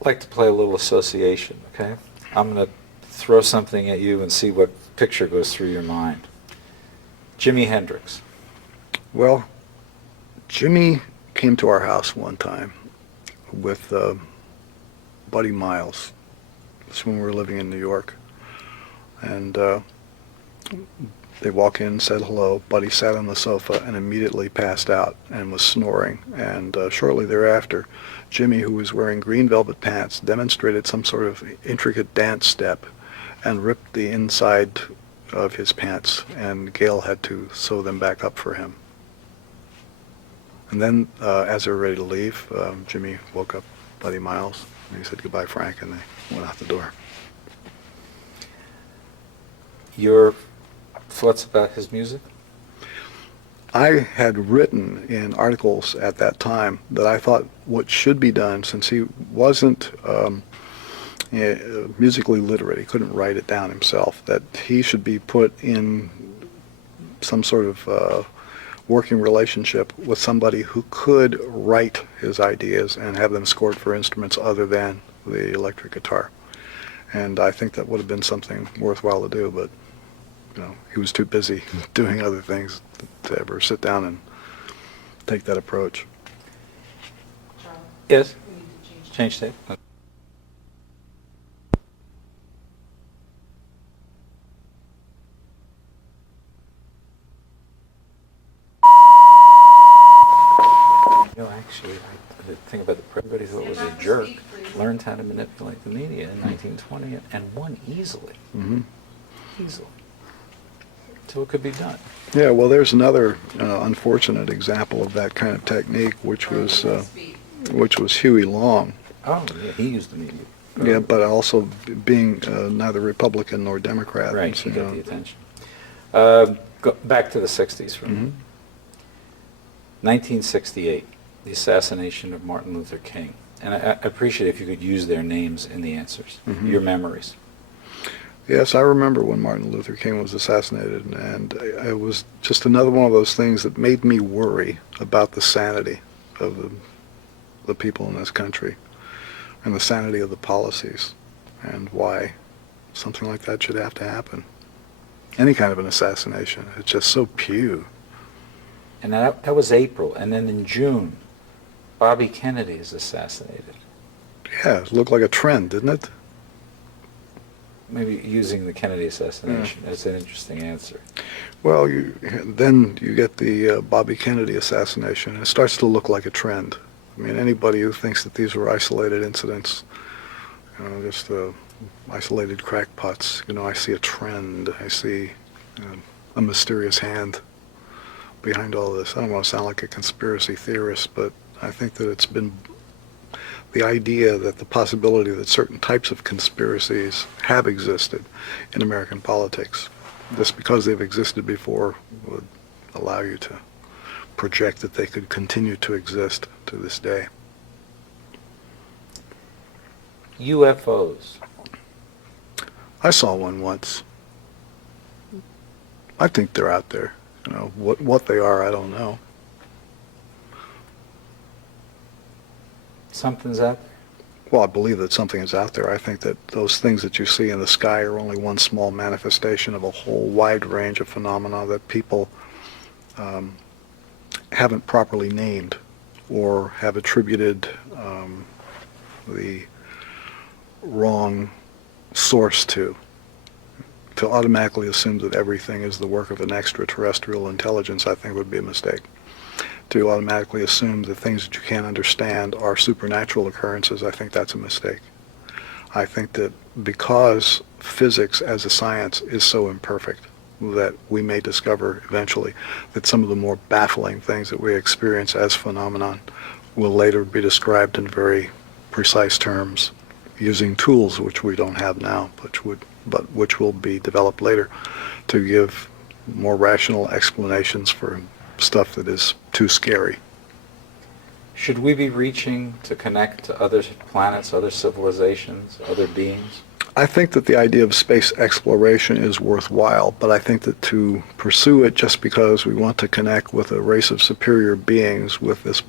like to play a little association, okay? I'm going to throw something at you and see what picture goes through your mind. Jimi Hendrix. Well, Jimmy came to our house one time with Buddy Miles. That's when we were living in New York. And they walk in, said hello. Buddy sat on the sofa and immediately passed out and was snoring. And shortly thereafter, Jimmy, who was wearing green velvet pants, demonstrated some sort of intricate dance step and ripped the inside of his pants, and Gail had to sew them back up for him. And then, as they were ready to leave, Jimmy woke up Buddy Miles, and he said, "Goodbye, Frank," and they went out the door. Your thoughts about his music? I had written in articles at that time that I thought what should be done, since he wasn't musically literate, he couldn't write it down himself, that he should be put in some sort of working relationship with somebody who could write his ideas and have them scored for instruments other than the electric guitar. And I think that would have been something worthwhile to do, but he was too busy doing other things to ever sit down and take that approach. Charlie, Yes? we need to Change change tape. Actually, the thing about everybody thought it was a jerk, learned how to manipulate the media in 1920 and won easily. Mm-hmm. Easily. So it could be done. Yeah, well, there's another unfortunate example of that kind of technique, which was Huey Long. Oh, yeah, he used the media. Yeah, but also being neither Republican nor Democrat. Right, so, he got the attention. Go back to the 60s for a minute. 1968, the assassination of Martin Luther King. And I appreciate if you could use their names in the answers, your memories. Yes, I remember when Martin Luther King was assassinated, and it was just another one of those things that made me worry about the sanity of the people in this country and the sanity of the policies and why something like that should have to happen. Any kind of an assassination, it's just so pew. And that was April. And then in June, Bobby Kennedy is assassinated. Yeah, it looked like a trend, didn't it? Maybe using the Kennedy assassination. That's an interesting answer. Well, then you get the Bobby Kennedy assassination, and it starts to look like a trend. I mean, anybody who thinks that these were isolated incidents, just isolated crackpots, I see a trend. I see a mysterious hand behind all this. I don't want to sound like a conspiracy theorist, but I think that it's been the idea that the possibility that certain types of conspiracies have existed in American politics, just because they've existed before, would allow you to project that they could continue to exist to this day. UFOs. I saw one once. I think they're out there. What they are, I don't know. Something's out there. Well, I believe that something is out there. I think that those things that you see in the sky are only one small manifestation of a whole wide range of phenomena that people haven't properly named or have attributed the wrong source to. To automatically assume that everything is the work of an extraterrestrial intelligence, I think, would be a mistake. To automatically assume that things that you can't understand are supernatural occurrences, I think that's a mistake. I think that because physics as a science is so imperfect, that we may discover eventually that some of the more baffling things that we experience as phenomenon will later be described in very precise terms using tools which we don't have now, but which will be developed later to give more rational explanations for stuff that is too scary. Should we be reaching to connect to other planets, other civilizations, other beings? I think that the idea of space exploration is worthwhile, but I think that to pursue it just because we want to connect with a race of superior beings with this,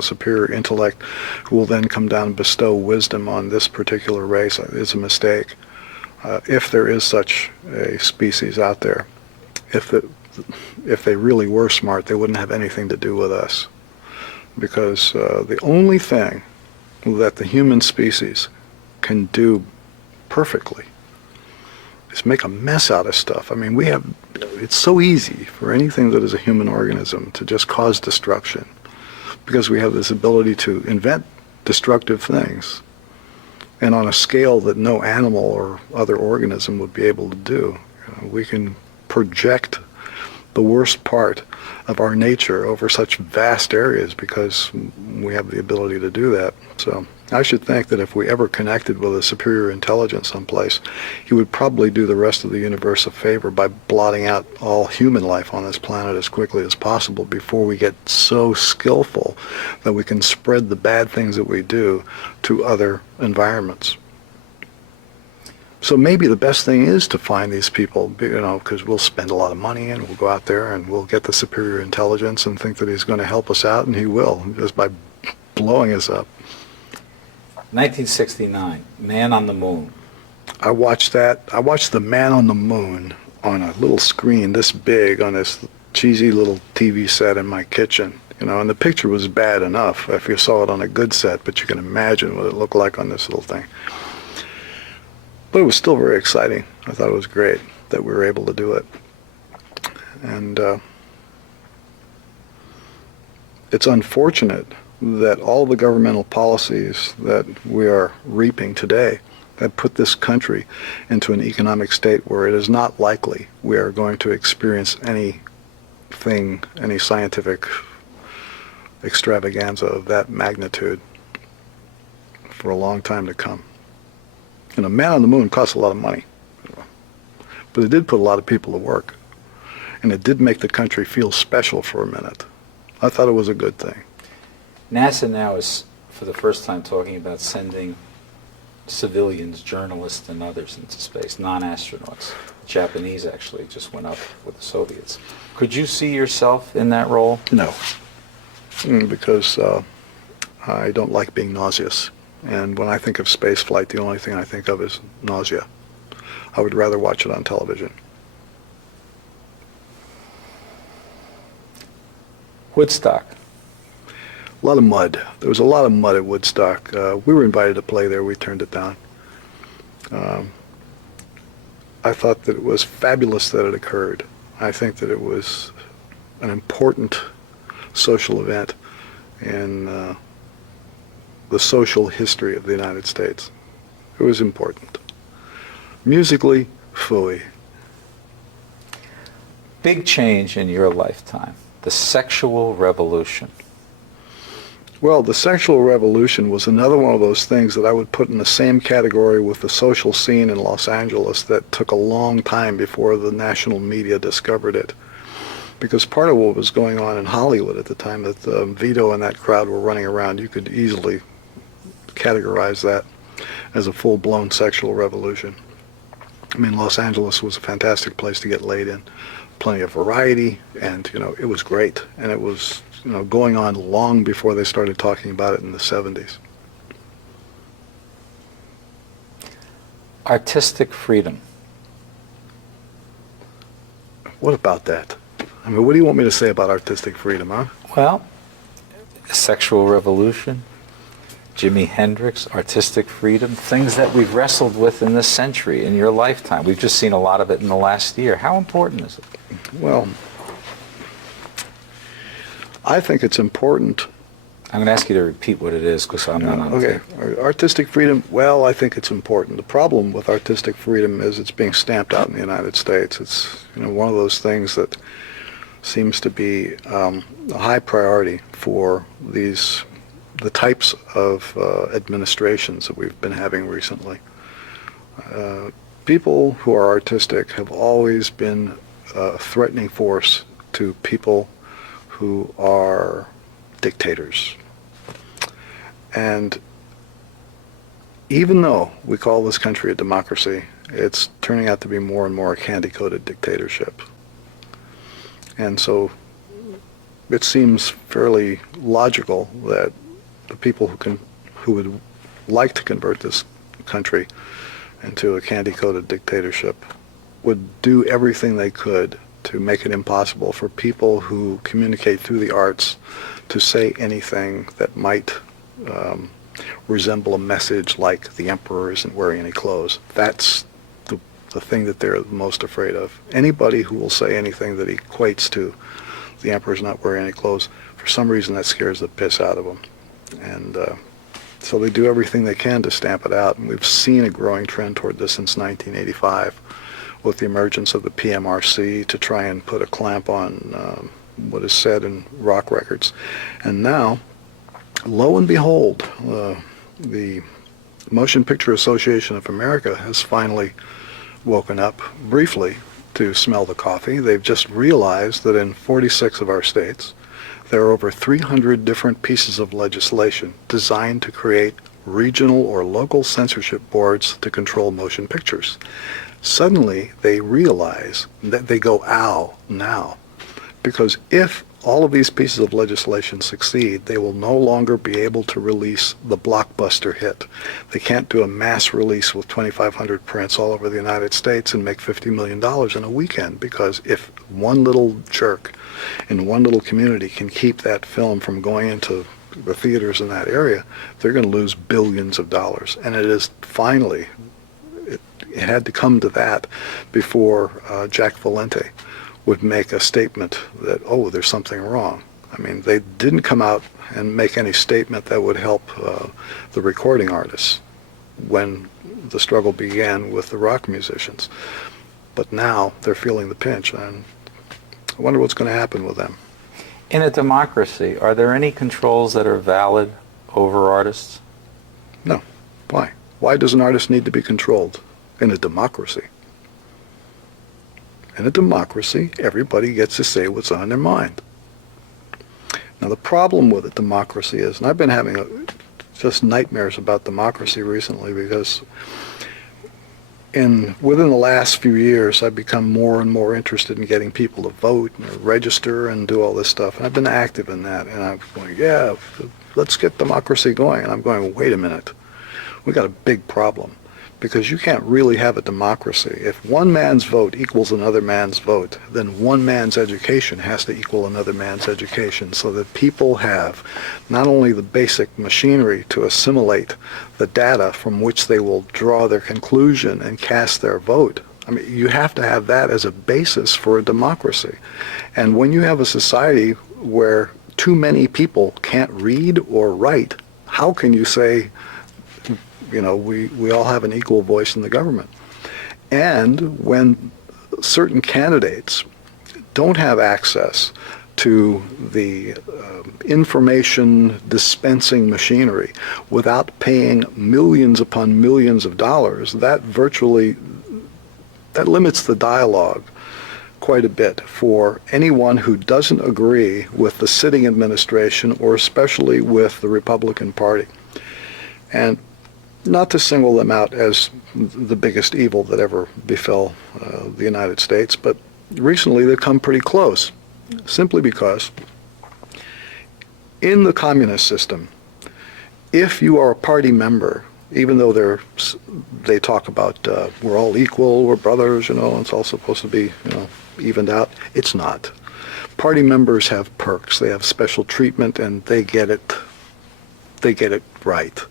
superior intellect who will then come down and bestow wisdom on this particular race is a mistake. If there is such a species out there, if they really were smart, they wouldn't have anything to do with us. Because the only thing that the human species can do perfectly is make a mess out of stuff. I mean, it's so easy for anything that is a human organism to just cause destruction because we have this ability to invent destructive things and on a scale that no animal or other organism would be able to do. We can project the worst part of our nature over such vast areas because we have the ability to do that. So I should think that if we ever connected with a superior intelligence someplace, he would probably do the rest of the universe a favor by blotting out all human life on this planet as quickly as possible before we get so skillful that we can spread the bad things that we do to other environments. So maybe the best thing is to find these people, because we'll spend a lot of money and we'll go out there and we'll get the superior intelligence and think that he's going to help us out, and he will, just by blowing us up. 1969, Man on the Moon. I watched that. I watched The Man on the Moon on a little screen this big on this cheesy little TV set in my kitchen. And the picture was bad enough if you saw it on a good set, but you can imagine what it looked like on this little thing. But it was still very exciting. I thought it was great that we were able to do it. And it's unfortunate that all the governmental policies that we are reaping today have put this country into an economic state where it is not likely we are going to experience any scientific extravaganza of that magnitude for a long time to come. Man on the Moon costs a lot of money, but it did put a lot of people to work, and it did make the country feel special for a minute. I thought it was a good thing. NASA now is, for the first time, talking about sending civilians, journalists, and others into space, non-astronauts. The Japanese actually just went up with the Soviets. Could you see yourself in that role? No, because I don't like being nauseous. And when I think of space flight, the only thing I think of is nausea. I would rather watch it on television. Woodstock. A lot of mud. There was a lot of mud at Woodstock. We were invited to play there. We turned it down. I thought that it was fabulous that it occurred. I think that it was an important social event in the social history of the United States. It was important. Musically, phooey. Big change in your lifetime, the sexual revolution. Well, the sexual revolution was another one of those things that I would put in the same category with the social scene in Los Angeles that took a long time before the national media discovered it. Because part of what was going on in Hollywood at the time that Vito and that crowd were running around, you could easily categorize that as a full-blown sexual revolution. I mean, Los Angeles was a fantastic place to get laid in. Plenty of variety, and, it was great. And it was, going on long before they started talking about it in the 70s. Artistic freedom. What about that? I mean, what do you want me to say about artistic freedom, huh? Well, sexual revolution, Jimi Hendrix, artistic freedom, things that we've wrestled with in this century, in your lifetime. We've just seen a lot of it in the last year. How important is it? Well, I think it's important. I'm going to ask you to repeat what it is because I'm not on Okay. tape. Artistic freedom, well, I think it's important. The problem with artistic freedom is it's being stamped out in the United States. It's, one of those things that seems to be a high priority for the types of administrations that we've been having recently. People who are artistic have always been a threatening force to people who are dictators. And even though we call this country a democracy, it's turning out to be more and more a candy-coated dictatorship. And so it seems fairly logical that the people who would like to convert this country into a candy-coated dictatorship would do everything they could to make it impossible for people who communicate through the arts to say anything that might resemble a message like the emperor isn't wearing any clothes. That's the thing that they're most afraid of. Anybody who will say anything that equates to the emperor's not wearing any clothes, for some reason that scares the piss out of them. And so they do everything they can to stamp it out. And we've seen a growing trend toward this since 1985 with the emergence of the PMRC to try and put a clamp on what is said in rock records. And now, lo and behold, the Motion Picture Association of America has finally woken up briefly to smell the coffee. They've just realized that in 46 of our states, there are over 300 different pieces of legislation designed to create regional or local censorship boards to control motion pictures. Suddenly, they realize that they go, ow, now. Because if all of these pieces of legislation succeed, they will no longer be able to release the blockbuster hit. They can't do a mass release with 2,500 prints all over the United States and make $50 million in a weekend, because if one little jerk in one little community can keep that film from going into the theaters in that area, they're going to lose billions of dollars. And it is finally, it had to come to that before Jack Valente would make a statement that, oh, there's something wrong. I mean, they didn't come out and make any statement that would help the recording artists when the struggle began with the rock musicians. But now they're feeling the pinch, and I wonder what's going to happen with them. In a democracy, are there any controls that are valid over artists? No. Why? Why does an artist need to be controlled in a democracy? In a democracy, everybody gets to say what's on their mind. Now, the problem with a democracy is, and I've been having just nightmares about democracy recently, because within the last few years, I've become more and more interested in getting people to vote and register and do all this stuff. And I've been active in that. And I'm going, yeah, let's get democracy going. And I'm going, wait a minute. We got a big problem. Because you can't really have a democracy. If one man's vote equals another man's vote, then one man's education has to equal another man's education, so that people have not only the basic machinery to assimilate the data from which they will draw their conclusion and cast their vote. I mean, you have to have that as a basis for a democracy. And when you have a society where too many people can't read or write, how can you say, you know, we all have an equal voice in the government? And when certain candidates don't have access to the information dispensing machinery without paying millions upon millions of dollars, that limits the dialogue quite a bit for anyone who doesn't agree with the sitting administration, or especially with the Republican Party. And not to single them out as the biggest evil that ever befell the United States, but recently they've come pretty close, simply because in the communist system, if you are a party member, even though they talk about we're all equal, we're brothers, you know, it's all supposed to be, you know, evened out, it's not. Party members have perks, they have special treatment, and they get it right.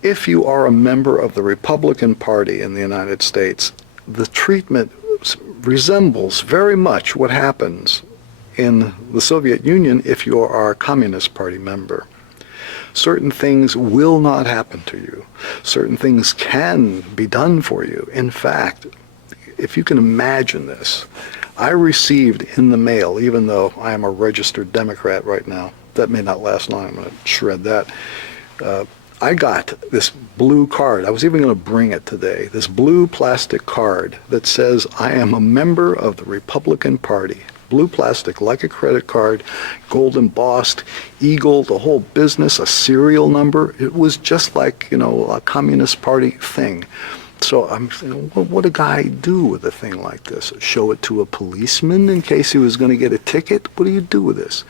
If you are a member of the Republican Party in the United States, the treatment resembles very much what happens in the Soviet Union if you are a Communist Party member. Certain things will not happen to you. Certain things can be done for you. In fact, if you can imagine this, I received in the mail, even though I am a registered Democrat right now, that may not last long, I'm going to shred that, I got this blue card. I was even going to bring it today. This blue plastic card that says I am a member of the Republican Party. blue plastic, like a credit card, gold embossed, eagle, the whole business, a serial number. It was just like, a Communist Party thing. So I'm saying, what would a guy do with a thing like this? Show it to a policeman in case he was going to get a ticket? What do you do with this?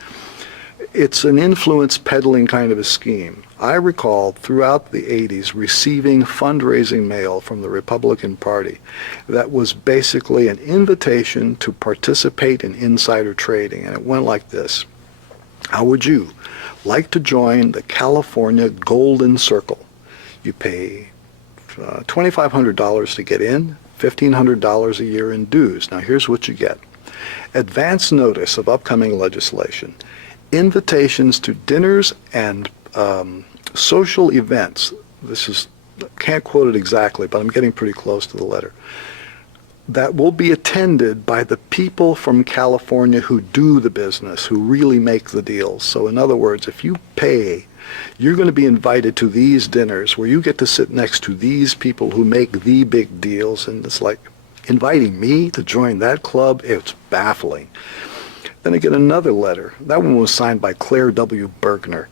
It's an influence peddling kind of a scheme. I recall throughout the 80s receiving fundraising mail from the Republican Party that was basically an invitation to participate in insider trading. And it went like this. How would you like to join the California Golden Circle? You pay $2,500 to get in, $1,500 a year in dues. Now here's what you get. Advance notice of upcoming legislation, invitations to dinners and social events. Can't quote it exactly, but I'm getting pretty close to the letter. That will be attended by the people from California who do the business, who really make the deals. So in other words, if you pay, you're going to be invited to these dinners where you get to sit next to these people who make the big deals. And it's like inviting me to join that club. It's baffling. Then I get another letter. That one was signed by Claire W. Bergner.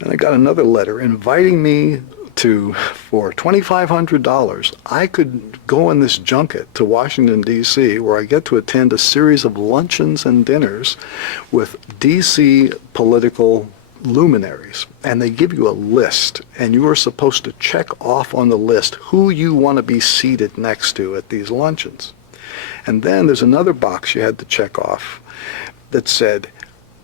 And I got another letter inviting me for $2,500, I could go on this junket to Washington, D.C., where I get to attend a series of luncheons and dinners with D.C. political luminaries. And they give you a list, and you are supposed to check off on the list who you want to be seated next to at these luncheons. And then there's another box you had to check off that said,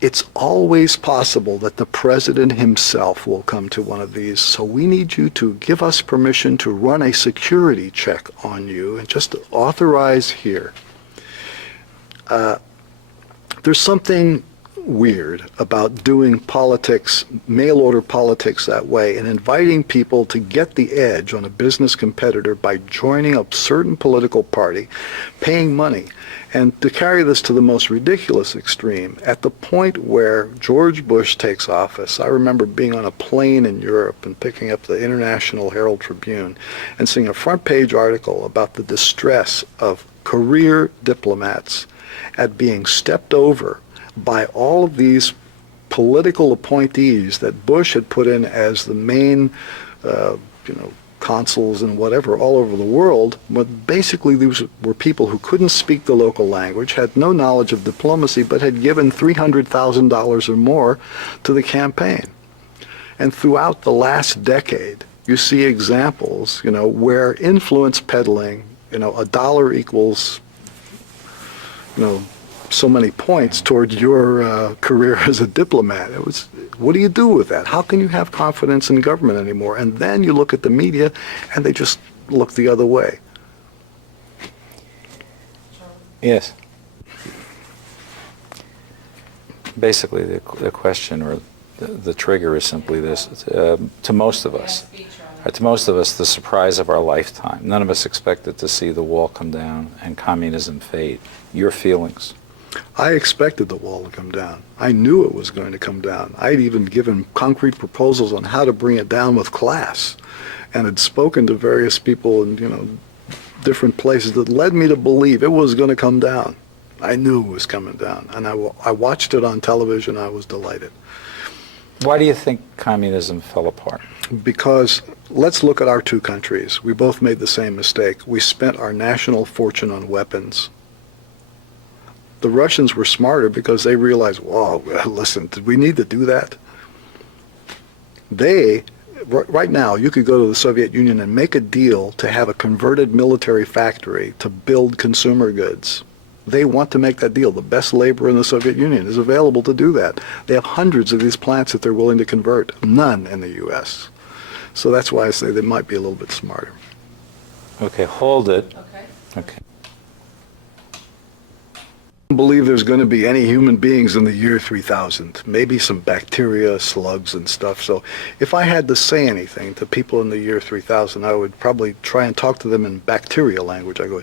it's always possible that the president himself will come to one of these, so we need you to give us permission to run a security check on you and just authorize here. There's something weird about doing politics, mail-order politics that way, and inviting people to get the edge on a business competitor by joining a certain political party, paying money. And to carry this to the most ridiculous extreme, at the point where George Bush takes office, I remember being on a plane in Europe and picking up the International Herald Tribune and seeing a front page article about the distress of career diplomats at being stepped over by all of these political appointees that Bush had put in as the main, consuls and whatever all over the world, but basically these were people who couldn't speak the local language, had no knowledge of diplomacy, but had given $300,000 or more to the campaign. And throughout the last decade, you see examples, where influence peddling, a dollar equals, so many points toward your career as a diplomat. What do you do with that? How can you have confidence in government anymore? And then you look at the media, and they just look the other way. Yes. Basically, the question or the trigger is simply this. To most of us, the surprise of our lifetime. None of us expected to see the wall come down and communism fade. Your feelings? I expected the wall to come down. I knew it was going to come down. I'd even given concrete proposals on how to bring it down with class, and had spoken to various people in different places that led me to believe it was going to come down. I knew it was coming down, and I watched it on television. I was delighted. Why do you think communism fell apart? Because let's look at our two countries. We both made the same mistake. We spent our national fortune on weapons. The Russians were smarter because they realized, whoa, listen, did we need to do that? Right now, you could go to the Soviet Union and make a deal to have a converted military factory to build consumer goods. They want to make that deal. The best labor in the Soviet Union is available to do that. They have hundreds of these plants that they're willing to convert. None in the U.S. So that's why I say they might be a little bit smarter. Okay, hold it. Okay. I don't believe there's going to be any human beings in the year 3000. Maybe some bacteria, slugs, and stuff. So if I had to say anything to people in the year 3000, I would probably try and talk to them in bacteria language. I go,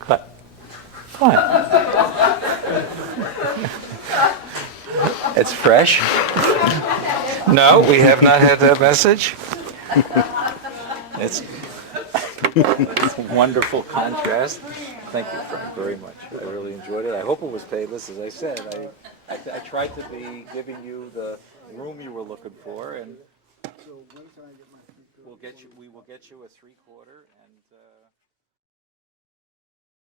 Cut. Fine. It's fresh. No, we have not had that message. It's wonderful contrast. Thank you, Frank, very much. I really enjoyed it. I hope it was painless. As I said, I tried to be giving you the room you were looking for, and So when can I get my? we will get you a 3/4 and.